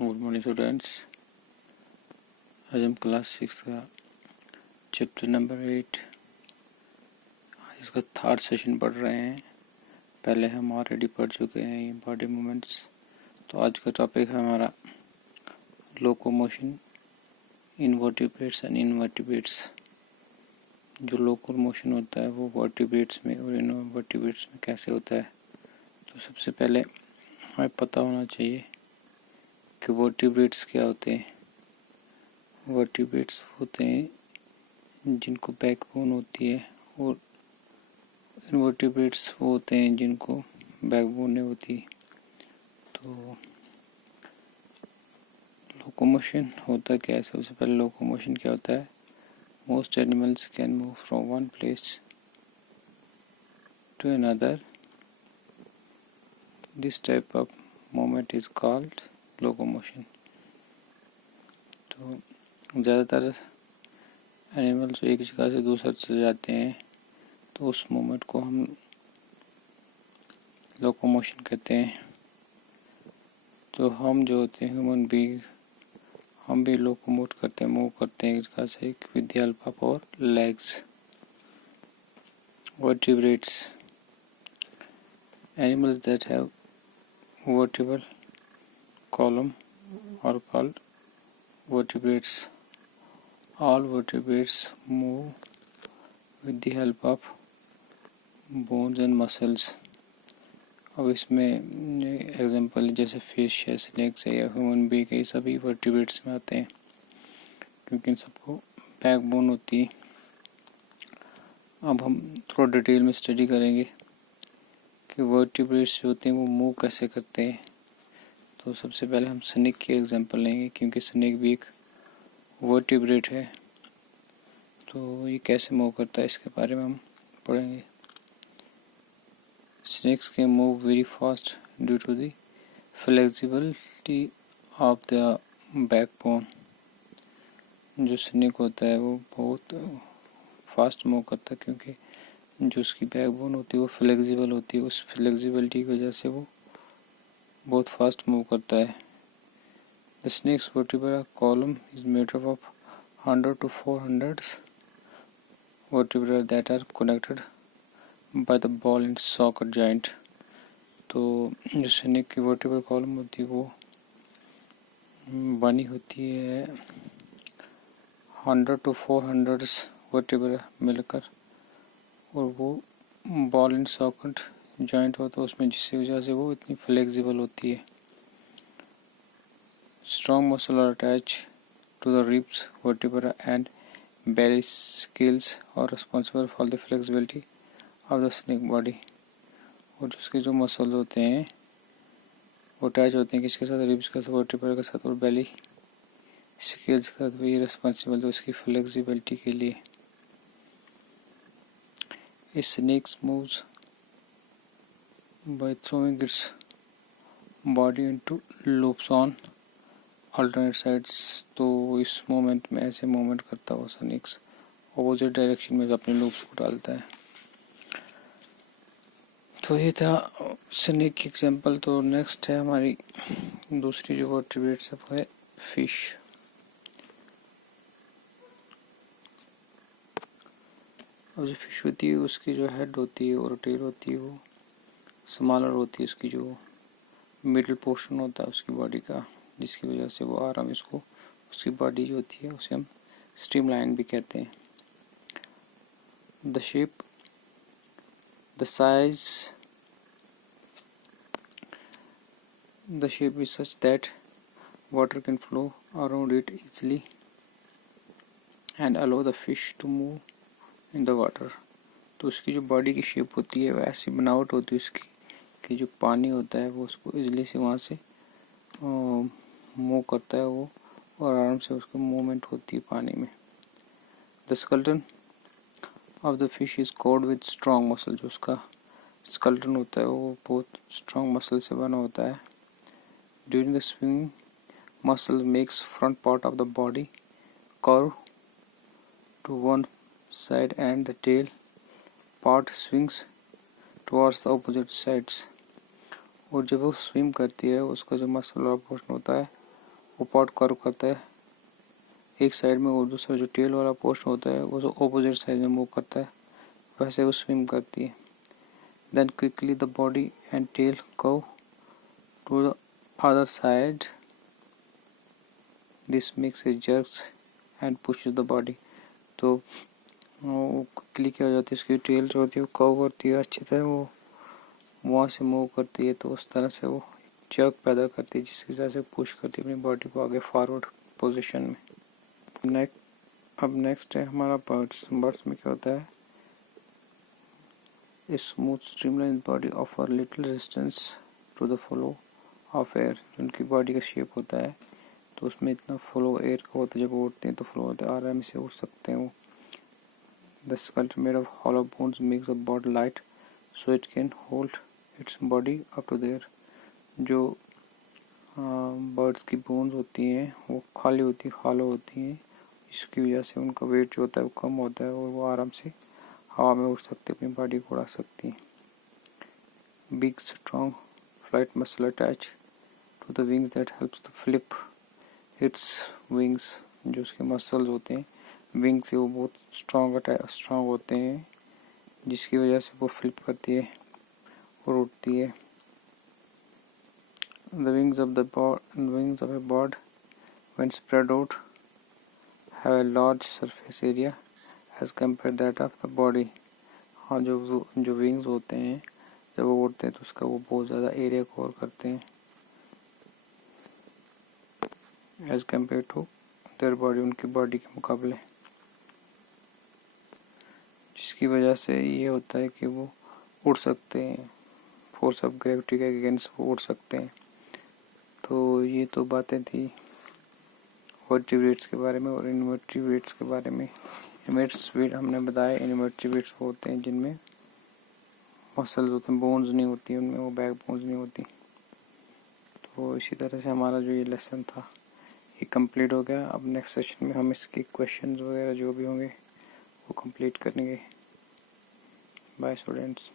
Good morning students. आज हम class 6 का चैप्टर नंबर 8 इसका थर्ड सेशन पढ़ रहे हैं। पहले हम ऑलरेडी पढ़ चुके हैं ये बॉडी मूवमेंट्स। तो आज का टॉपिक है हमारा locomotion in vertebrates and invertebrates. जो लोकल मोशन होता है वो वर्टिब्रेट्स में और इनवर्टिब्रेट्स में कैसे होता है। तो सबसे पहले हमें पता होना चाहिए कि वर्टिब्रेट्स क्या होते हैं। वर्टिब्रेट्स होते हैं जिनको बैकबोन होती है और इनवर्टिब्रेट्स वो होते हैं जिनको बैकबोन नहीं होती। तो लोकोमोशन होता क्या है। सबसे पहले लोकोमोशन क्या होता है। Most animals can move from one place to another. This type of movement is called locomotion. तो ज़्यादातर एनिमल्स एक जगह से दूसरी चले जाते हैं तो उस मूवमेंट को हम लोकोमोशन कहते हैं। तो हम जो होते हैं ह्यूमन बीइंग, हम भी लोकोमोट करते हैं, मूव करते हैं एक जगह से with the help of our legs. Vertebrates, animals that have vertebral column are called vertebrates. All vertebrates move with the help of bones and muscles. अब इसमें एग्जांपल जैसे फिश है, स्नेक्स है या ह्यूमन बीइंग है, सभी वर्टिब्रेट्स में आते हैं क्योंकि इन सबको बैकबोन होती है। अब हम थोड़ा डिटेल में स्टडी करेंगे कि वर्टिब्रेट्स जो होते हैं वो मूव कैसे करते हैं। तो सबसे पहले हम स्नेक की एग्जांपल लेंगे क्योंकि स्नेक भी एक वर्टिब्रेट है। तो ये कैसे मूव करता है इसके बारे में हम पढ़ेंगे। Snakes can move very fast due to the flexibility of the backbone. जो स्नेक होता है वो बहुत फास्ट मूव करता है क्योंकि जो उसकी बैकबोन होती है वो फ्लेक्सिबल होती है। उस फ्लेक्सिबिलिटी की वजह से वो बहुत फास्ट मूव करता है। The snake's vertebra column is made up of 100 to 400 vertebrae that are connected by the ball and socket joint. तो जो स्नेक की वर्टिब्रल कॉलम होती है वो बनी होती है 100 to 400 वर्टिब्रा मिलकर, और वो बॉल एंड सॉकेट जॉइंट होता है उसमें, जिसकी वजह से वो इतनी फ्लेक्सिबल होती है। Strong muscle are attach to the ribs, vertebra and belly scales are responsible for the flexibility of the snake body। और जिसके जो मसल्स होते हैं वो अटैच होते हैं किसके साथ, रिब्स के साथ, वर्टिब्रा के साथ और बेली स्केल्स के साथ। वही रिस्पॉन्सिबल है उसकी फ्लेक्सिबिलिटी के लिए। A snake moves by throwing its body into loops on alternate sides। तो इस मोमेंट में ऐसे मोमेंट करता है वो स्नेक्स, अपोजिट डायरेक्शन में अपने लूप्स को डालता है। तो ये था स्नेक की एग्जांपल। तो नेक्स्ट है हमारी दूसरी जो वर्टिब्रेट्स है फिश। अब जो फिश होती है उसकी जो हेड होती है और टेल होती है वो स्मॉलर होती है। उसकी जो मिडिल पोर्शन होता है उसकी बॉडी का, जिसकी वजह से वो आराम इसको उसकी बॉडी जो होती है उसे हम स्ट्रीमलाइन भी कहते हैं। The shape, the size, the shape is such that water can flow around it easily and allow the fish to move in the water. तो उसकी जो बॉडी की शेप होती है वैसी बनावट होती है उसकी कि जो पानी होता है वो उसको इजीली से वहाँ से मूव करता है वो, और आराम से उसको मूवमेंट होती है पानी में। The skeleton of the fish is covered with strong muscle. जो उसका स्केलेटन होता है वो बहुत स्ट्रॉन्ग मसल से बना होता है। During the swimming muscle makes front part of the body curve to one side and the tail part swings towards the opposite sides. और जब वो स्विम करती है उसका जो मसल वाला पोर्शन होता है वो पॉड कर्व करता है एक साइड में, और दूसरा जो टेल वाला पोर्शन होता है वो ऑपोजिट साइड में मूव करता है, वैसे वो स्विम करती है। Then quickly the body and tail curve to the other side, this makes it jerks and pushes the body. तो वो क्विकली क्या हो जाती है, उसकी टेल जो होती है वो कर्व करती है अच्छी तरह, वो वहाँ से मूव करती है, तो उस तरह से वो जर्क पैदा करती है जिसकी वजह से पुश करती है अपनी बॉडी को आगे फॉरवर्ड पोजीशन में। अब नेक्स्ट है हमारा बर्ड्स। बर्ड्स में क्या होता है, a smooth streamline body offer little resistance to the flow of air. उनकी बॉडी का शेप होता है तो उसमें इतना फ्लो एयर का होता है, जब वो उड़ते हैं तो फ्लो होता है, आराम से उड़ सकते हैं वो। The sculpture made of hollow bones makes the body light so it can hold its body up to there. जो बर्ड्स की बोन्स होती हैं वो खाली होती है, हॉलो होती हैं, इसकी वजह से उनका वेट जो होता है वो कम होता है और वो आराम से हवा में उड़ सकते, अपनी बॉडी को उड़ा सकती हैं। Big strong flight muscle attach to the wings that helps to flip its wings. जो उसके मसल्स होते हैं विंग से वो बहुत स्ट्रॉन्ग होते हैं, जिसकी वजह से वो फ्लिप करती है और उड़ती है। The wings of a bird, when spread out, have a large surface area as compared that of the body. हाँ, जो विंग्स होते हैं जब वो उड़ते हैं तो उसका वो बहुत ज़्यादा एरिया कवर करते हैं as compared to their body, उनकी बॉडी के मुकाबले, जिसकी वजह से ये होता है कि वो उड़ सकते हैं, फोर्स ऑफ ग्रेविटी के अगेंस्ट वो उड़ सकते हैं। तो ये तो बातें थी वर्टिब्रेट्स के बारे में और इनवर्टिब्रेट्स के बारे में। इनवर्टिब्रेट्स हमने बताया, इनवर्टिब्रेट्स होते हैं जिनमें मसल्स होते हैं, बोन्स नहीं होती उनमें, वो बैक बोन्स नहीं होती। तो इसी तरह से हमारा जो ये लेसन था ये कंप्लीट हो गया। अब नेक्स्ट सेशन में हम इसके क्वेश्चंस वगैरह जो भी होंगे वो कंप्लीट करेंगे। Bye students.